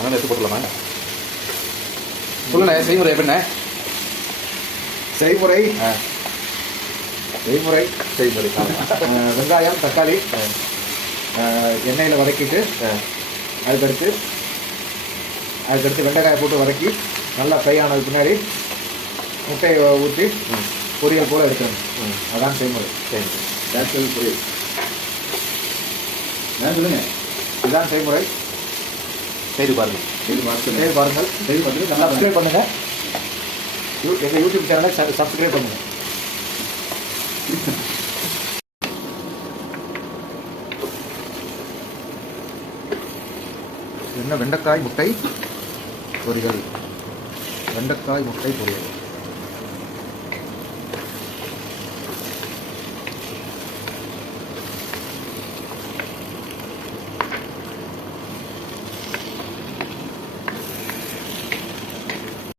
அதனால் எடுத்து போட்டுடலாமா? சொல்லுண்ணே, செய்முறை எப்படிண்ணே? செய்முறை வெங்காயம் தக்காளி எண்ணெயில் வதக்கிட்டு அதுக்கடுத்து வெண்டைக்காயை போட்டு வதக்கி நல்லா ஃப்ரை ஆனது பின்னாடி முட்டையை ஊற்றி பொரியல் போல் எடுக்கணும். அதான் செய்முறை. சரி, பொரியல் சொல்லுங்க. இதுதான் செய்முறை. செய்து பாருங்கள். செய்து பார்த்துட்டு நல்லா சப்ஸ்கிரைப் பண்ணுங்கள். எங்கள் யூடியூப் சேனலை சப்ஸ்கிரைப் பண்ணுங்கள். என்ன வெண்டைக்காய் முட்டை பொரியல்.